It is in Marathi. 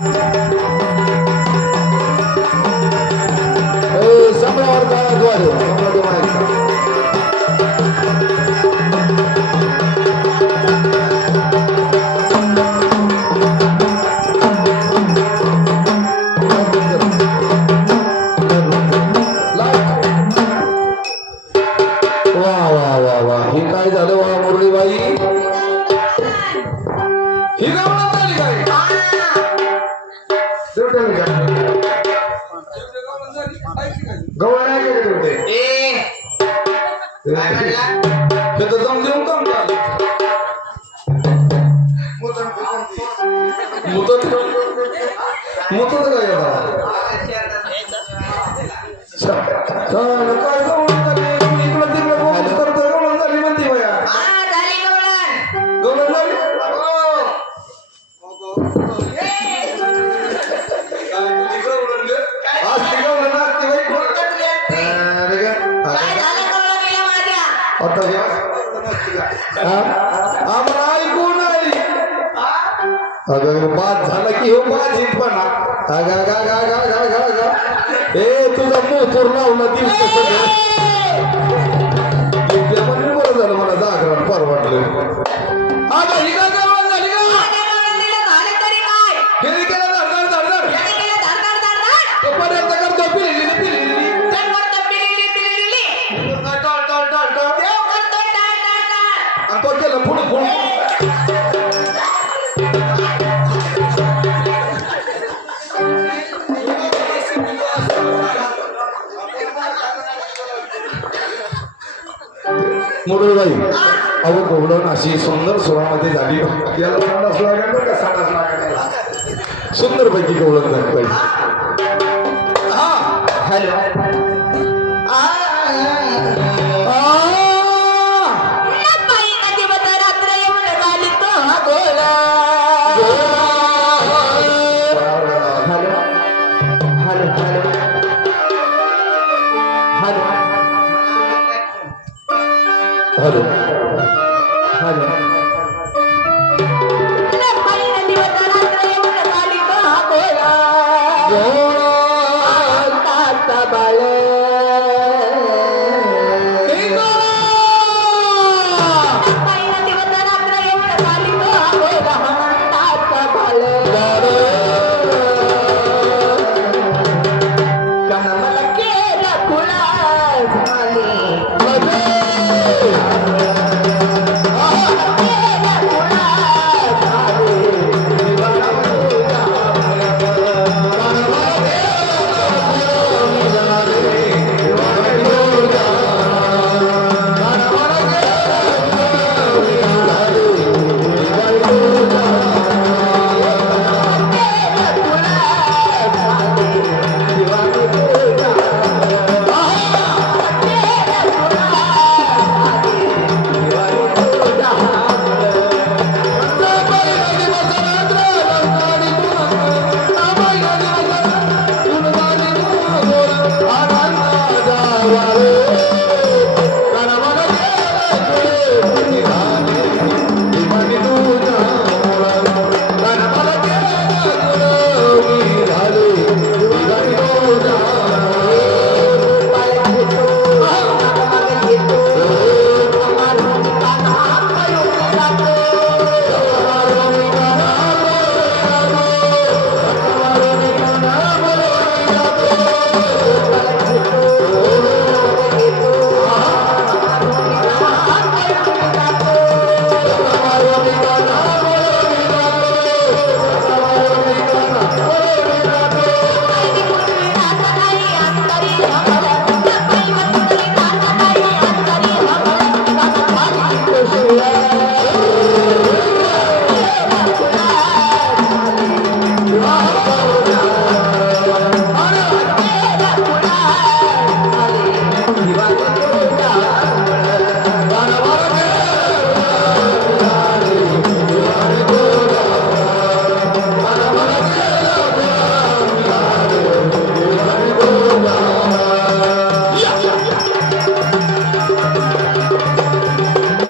ए, संभ्रमावर वा वा वा. हे काय झालं वा मुरळीबाई? ही गवळण आहे का देवटे? हे तर देऊन दम झालं. मुदत मुदत काय काय? इकडं तिकडं बोंबलत करतोय, गवळण झाली म्हणते बाया. गवळण झाली? आता घ्या. हा? आम्हाला ऐकून आली अगं बाद झाला की हो बाद पण अगं अगं अगं अगं अगं अगं अगं हे तुझा मोतूर लावला दिवस मुरळीबाई अहो कोवडण अशी सुंदर सोहळ्यामध्ये झाली. याला संडास लागेल बरं सुंदर पैकी कोवडण झाली पाहिजे. 하는